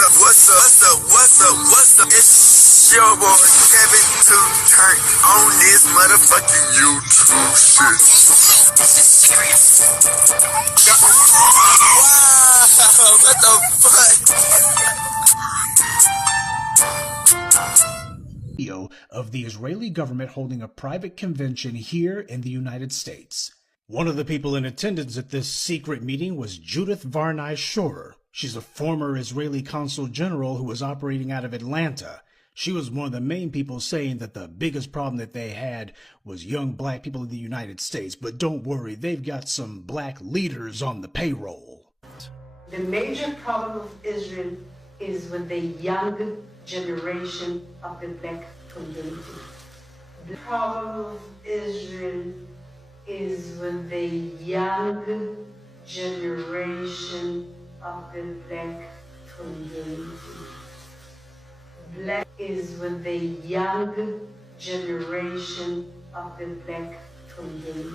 What's up? It's your boy Kevin to turn on this motherfucking YouTube shit. This is serious. Wow, what the fuck? Video of the Israeli government holding a private convention here in the United States. One of the people in attendance at this secret meeting was Judith Varney Shorer. She's a former Israeli consul general who was operating out of Atlanta. She was one of the main people saying that the biggest problem that they had was young black people in the United States. But don't worry, they've got some black leaders on the payroll. The major problem of Israel is with the young generation of the black community. The problem of Israel is with the young generation of the black community. Black is with the young generation of the black community.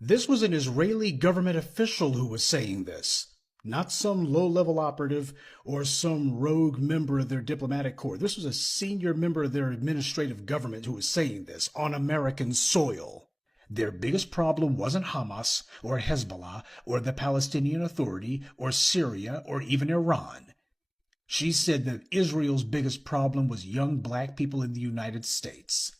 This was an Israeli government official who was saying this, not some low-level operative or some rogue member of their diplomatic corps. This was a senior member of their administrative government who was saying this on American soil. Their biggest problem wasn't Hamas or Hezbollah or the Palestinian Authority or Syria or even Iran. She said that Israel's biggest problem was young black people in the United States.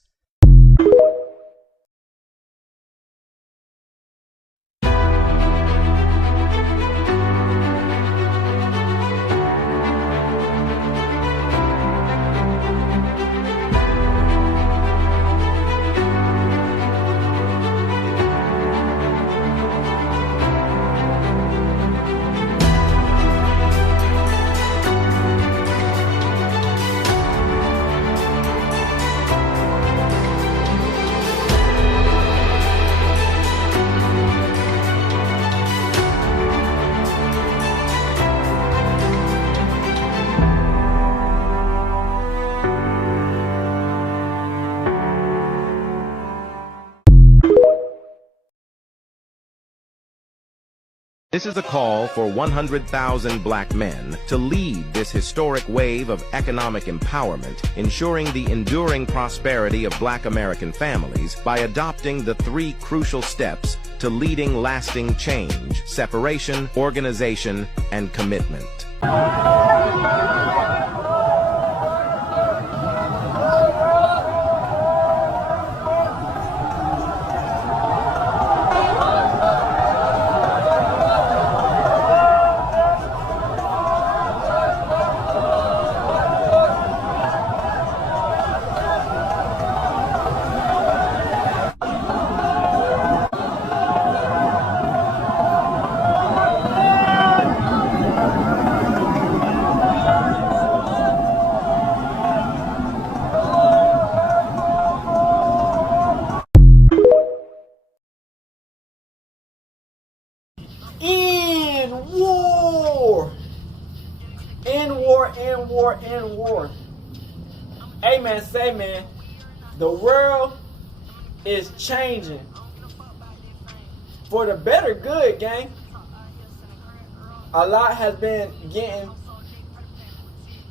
This is a call for 100,000 black men to lead this historic wave of economic empowerment, ensuring the enduring prosperity of black American families by adopting the 3 crucial steps to leading lasting change: separation, organization, and commitment. In war. Hey man, say man, the world is changing for the better good, gang. A lot has been getting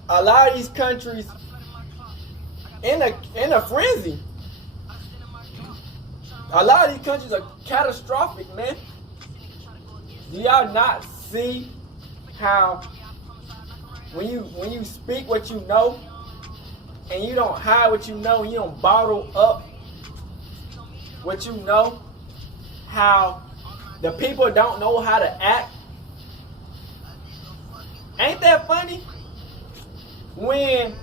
a lot of these countries in a frenzy. A lot of these countries are catastrophic, man. Do y'all not see how when you speak what you know and you don't hide what you know and you don't bottle up what you know, how the people don't know how to act? Ain't that funny? When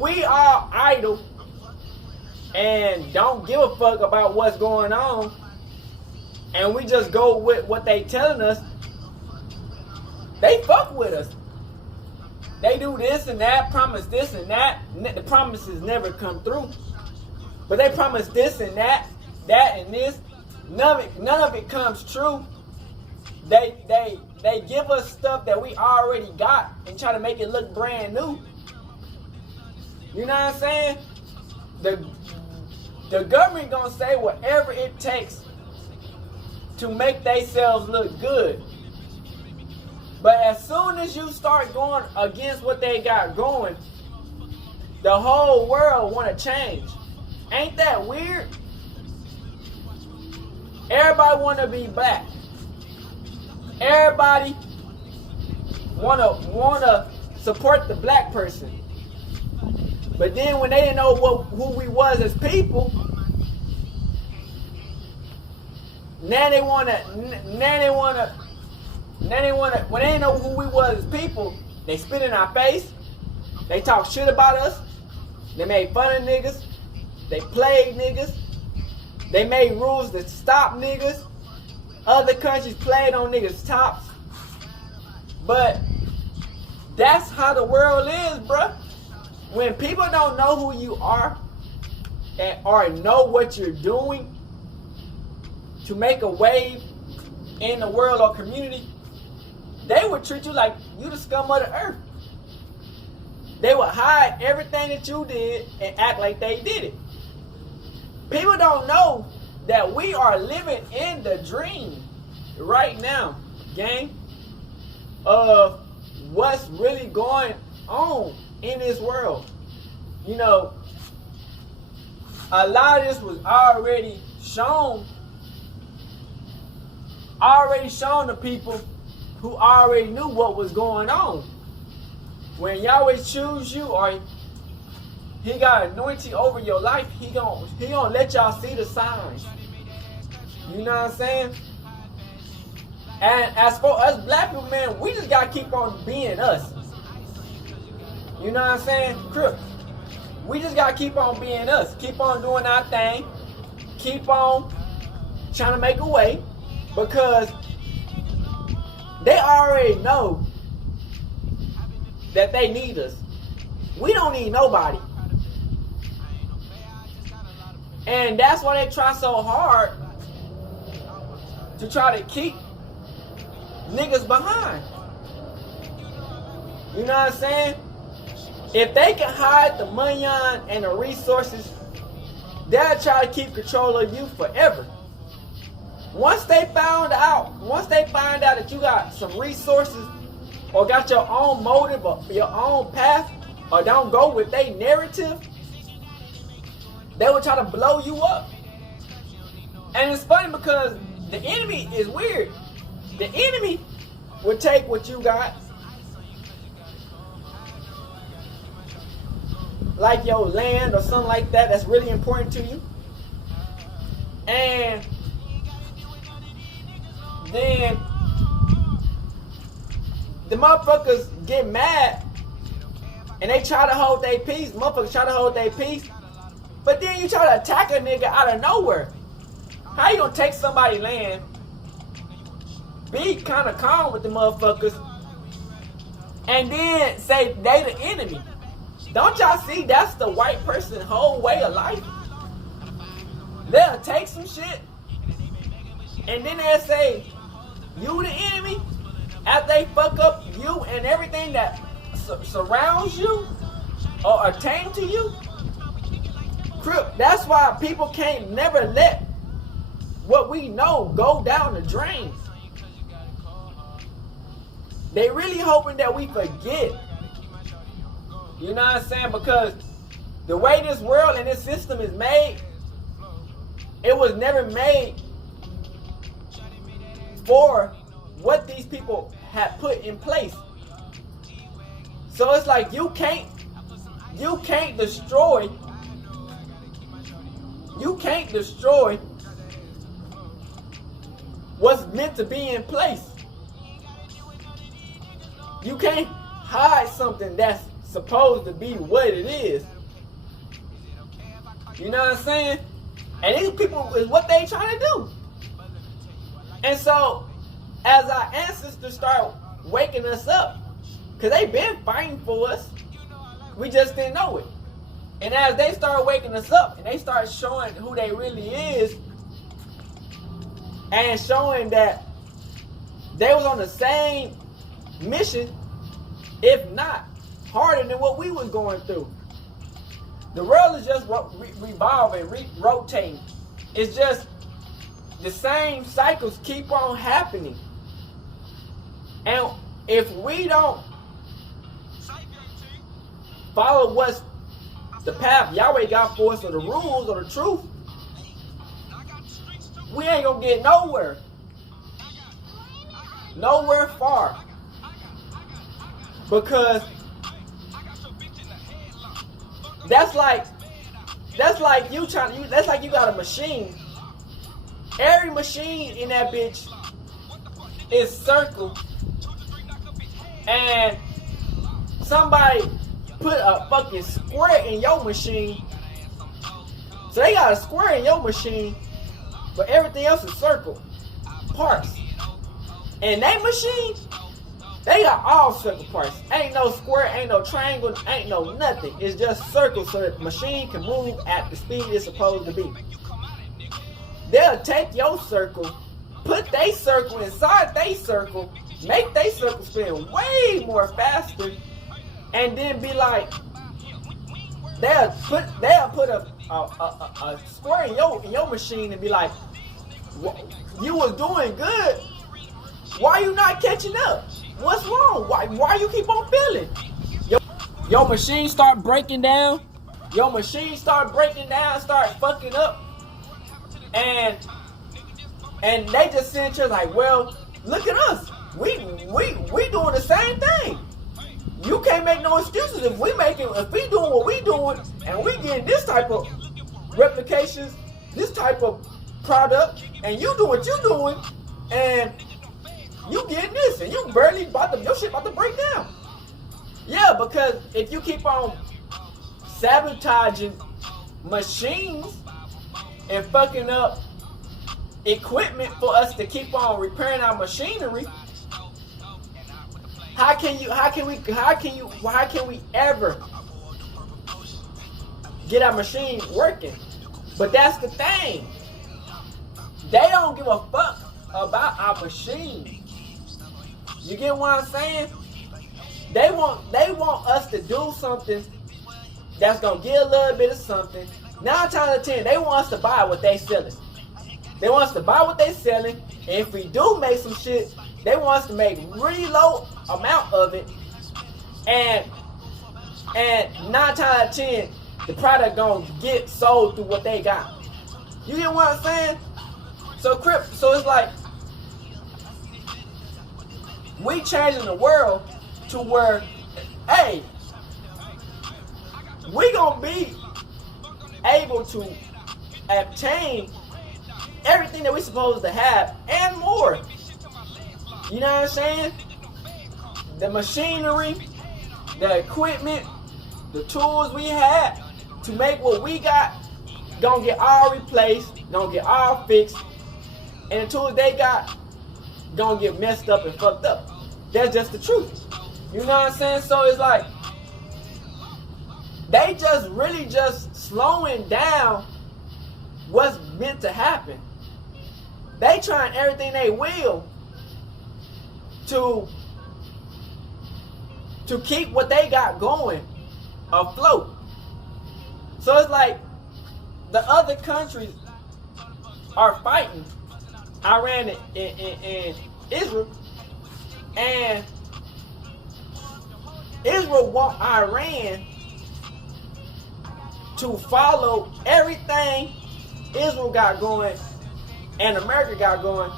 we are idle and don't give a fuck about what's going on and we just go with what they telling us, they fuck with us. They do this and that, promise this and that. The promises never come through. But they promise this and that and this. None of it comes true. They give us stuff that we already got and try to make it look brand new. You know what I'm saying? The government gonna say whatever it takes to make themselves look good. But as soon as you start going against what they got going, the whole world want to change. Ain't that weird? Everybody want to be black. Everybody want to support the black person. But then when they didn't know who we was as people, now they wanna when they didn't know who we was as people, they spit in our face, they talk shit about us, they made fun of niggas, they played niggas, they made rules to stop niggas. Other countries played on niggas' tops. But that's how the world is, bruh. When people don't know who you are or know what you're doing to make a wave in the world or community, they would treat you like you the scum of the earth. They would hide everything that you did and act like they did it. People don't know that we are living in the dream right now, gang, of what's really going on in this world. You know, a lot of this was already shown to people who already knew what was going on. When Yahweh choose you or he got anointing over your life, he gonna let y'all see the signs. You know what I'm saying? And as for us black people, man, we just gotta keep on being us. You know what I'm saying? Crip. We just gotta keep on being us. Keep on doing our thing. Keep on trying to make a way. Because they already know that they need us. We don't need nobody. And that's why they try so hard to try to keep niggas behind. You know what I'm saying? If they can hide the money and the resources, they'll try to keep control of you forever. Once they find out that you got some resources or got your own motive or your own path or don't go with their narrative, they will try to blow you up. And it's funny because the enemy is weird. The enemy will take what you got, like your land or something like that that's really important to you, and then the motherfuckers get mad and they try to hold their peace. Motherfuckers try to hold their peace, but then you try to attack a nigga out of nowhere. How you gonna take somebody's land, be kind of calm with the motherfuckers, and then say they the enemy? Don't y'all see that's the white person's whole way of life? They'll take some shit and then they'll say you the enemy after they fuck up you and everything that surrounds you or attain to you. Crip, that's why people can't never let what we know go down the drain. They really hoping that we forget. You know what I'm saying? Because the way this world and this system is made, it was never made for what these people had put in place. So it's like you can't destroy what's meant to be in place. You can't hide something that's supposed to be what it is. You know what I'm saying? And these people is what they trying to do. And so, as our ancestors start waking us up, because they've been fighting for us, we just didn't know it. And as they start waking us up and they start showing who they really is and showing that they was on the same mission, if not harder than what we was going through. The world is just revolving, rotating. It's just the same cycles keep on happening. And if we don't follow what's the path Yahweh got for us, or the rules, or the truth, we ain't gonna get nowhere. Nowhere far. Because that's like you that's like you got a machine. Every machine in that bitch is circle. And somebody put a fucking square in your machine. So they got a square in your machine, but everything else is circle parts. And that machine, they got all circle parts. Ain't no square, ain't no triangle, ain't no nothing. It's just circle so that the machine can move at the speed it's supposed to be. They'll take your circle, put they circle inside they circle, make they circle spin way more faster, and then be like, they'll put a square in your machine and be like, you was doing good. Why you not catching up? What's wrong? Why you keep on feeling? Your machine start breaking down. Your machine start breaking down, start fucking up. And they just sitting here like, well, look at us. We doing the same thing. You can't make no excuses if we doing what we doing and we getting this type of replications, this type of product, and you do what you doing, and you getting this, and you barely your shit about to break down. Yeah, because if you keep on sabotaging machines and fucking up equipment for us to keep on repairing our machinery, how can we ever get our machine working? But that's the thing. They don't give a fuck about our machine. You get what I'm saying? They want us to do something that's gonna get a little bit of something. 9 times out of 10, they want us to buy what they selling. They want us to buy what they selling, and if we do make some shit, they want us to make really low amount of it, and 9 times out of 10, the product gonna get sold through what they got. You get what I'm saying? So it's like we changing the world to where, hey, we gonna be able to obtain everything that we supposed to have and more. You know what I'm saying? The machinery, the equipment, the tools we had to make what we got gonna get all replaced, gonna get all fixed, and the tools they got gonna get messed up and fucked up. That's just the truth. You know what I'm saying? So it's like they really just slowing down what's meant to happen. They trying everything they will to keep what they got going afloat. So it's like the other countries are fighting Iran and Israel, and Israel want Iran to follow everything Israel got going and America got going,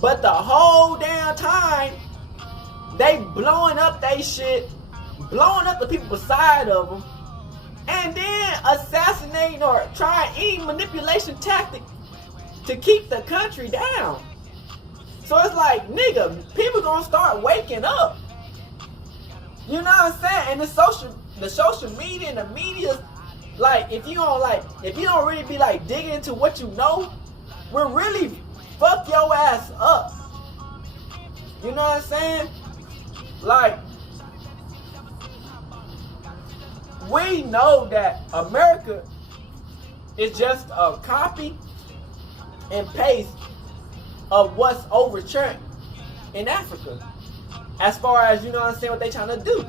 but the whole damn time they blowing up they shit, blowing up the people beside of them, and then assassinating or trying any manipulation tactic to keep the country down. So it's like, nigga, people gonna start waking up. You know what I'm saying? And the social media and the media, like, if you don't really be like digging into what you know, will really fuck your ass up. You know what I'm saying? Like, we know that America is just a copy and paste of what's over here in Africa. As far as, you know what I'm saying, what they trying to do.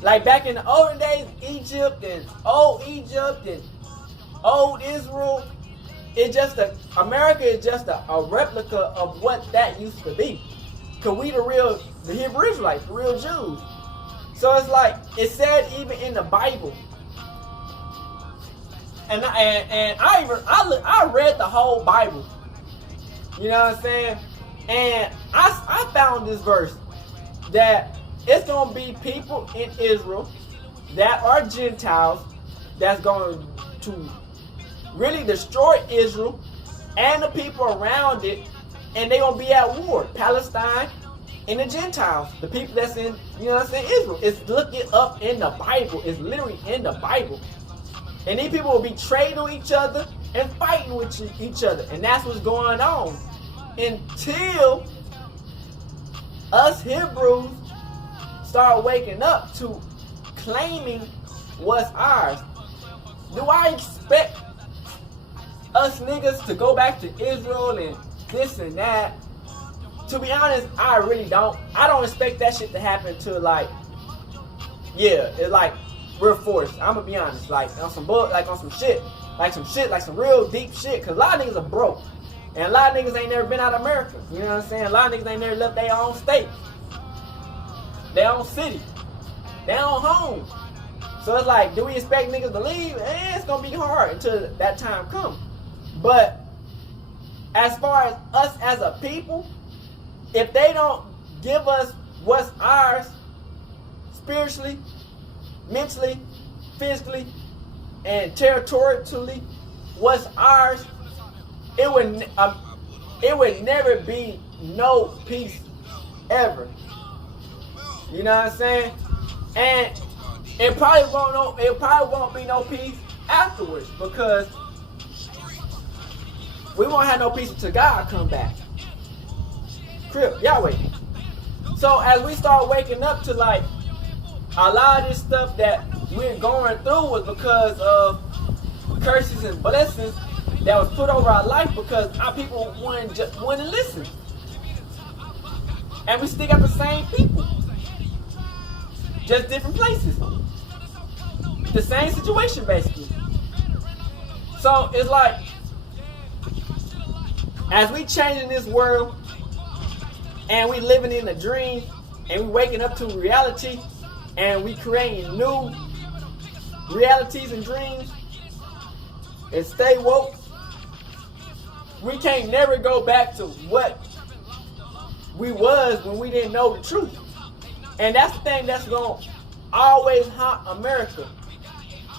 Like back in the olden days, Egypt and old Israel, America is just a replica of what that used to be. Cause we the real the Hebrew Israelites, the real Jews. So it's like, it said even in the Bible. And I read the whole Bible. You know what I'm saying? And I found this verse that it's going to be people in Israel that are Gentiles that's going to really destroy Israel and the people around it, and they're going to be at war. Palestine and the Gentiles, the people that's in, you know what I'm saying, Israel. It's looking up in the Bible. It's literally in the Bible. And these people will be trading each other and fighting with each other. And that's what's going on. Until us Hebrews start waking up to claiming what's ours. Do I expect us niggas to go back to Israel and this and that? To be honest, I really don't. I don't expect that shit to happen to like, yeah, it's like we're forced. I'm gonna be honest, like on some shit, like some real deep shit. Cause a lot of niggas are broke, and a lot of niggas ain't never been out of America. You know what I'm saying? A lot of niggas ain't never left their own state, their own city, their own home. So it's like, do we expect niggas to leave? It's gonna be hard until that time comes. But as far as us as a people, if they don't give us what's ours spiritually, mentally, physically, and territorially, what's ours, it would never be no peace ever. You know what I'm saying? And it probably won't be no peace afterwards, because we won't have no peace until God come back. Crip, Yahweh. So as we start waking up to like a lot of this stuff that we're going through was because of curses and blessings that was put over our life because our people wouldn't listen. And we still got the same people. Just different places. The same situation basically. So it's like, as we changing this world and we living in a dream and we waking up to reality and we creating new realities and dreams and stay woke, we can't never go back to what we was when we didn't know the truth. And that's the thing that's going to always haunt America,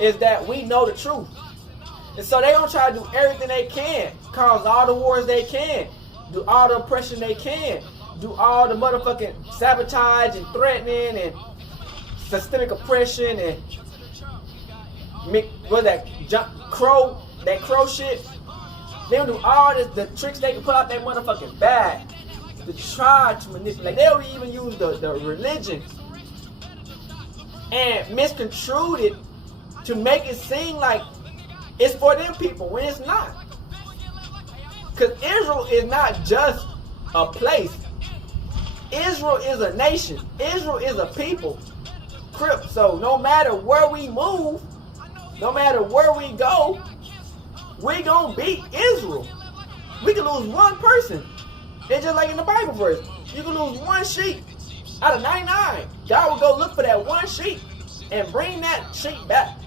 is that we know the truth. And so they gonna try to do everything they can, cause all the wars they can, do all the oppression they can, do all the motherfucking sabotage and threatening and systemic oppression and crow shit. They gonna do all this, the tricks they can put out that motherfucking bag to try to manipulate. They'll even use the religion and misconstrued it to make it seem like it's for them people when it's not. Because Israel is not just a place. Israel is a nation. Israel is a people. Crip. So no matter where we move, no matter where we go, we gonna beat Israel. We can lose one person. It's just like in the Bible verse. You can lose one sheep out of 99. God will go look for that one sheep and bring that sheep back.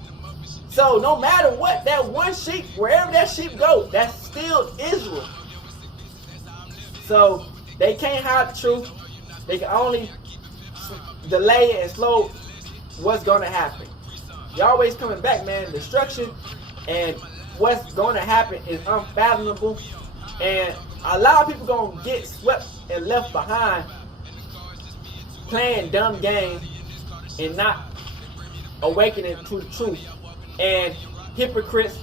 So no matter what, that one sheep, wherever that sheep goes, that's still Israel. So they can't hide the truth. They can only delay and slow what's going to happen. You're always coming back, man. Destruction and what's going to happen is unfathomable. And a lot of people going to get swept and left behind playing dumb games and not awakening to the truth. And hypocrites,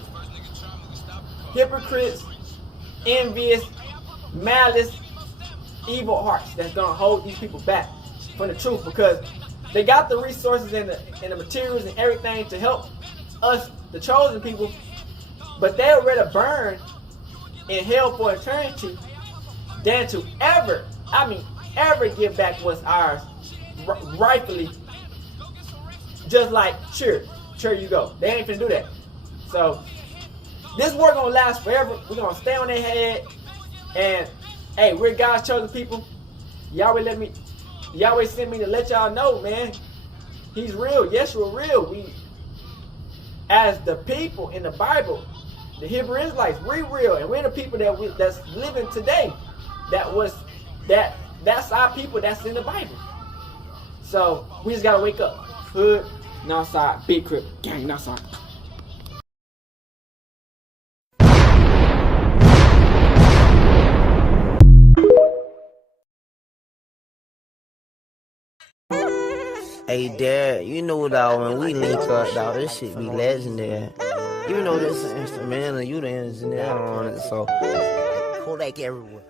envious, malice, evil hearts that's gonna hold these people back from the truth, because they got the resources and the materials and everything to help us, the chosen people, but they'd rather burn in hell for eternity than to ever give back what's ours rightfully. Just like, sure you go. They ain't finna do that. So this war gonna last forever. We're gonna stay on their head. And hey, we're God's chosen people. Yahweh let me Yahweh sent me to let y'all know, man. He's real. Yeshua real. We, as the people in the Bible, the Hebrew Israelites, we real, and we're the people that's living today. That's our people that's in the Bible. So we just gotta wake up. Hood, Northside, Big Crip, gang, Northside. Hey, Dad, you know, dog, when we link up, dog, this shit be legendary. You know this instrumental, you the engineer on it, so Kodak everywhere.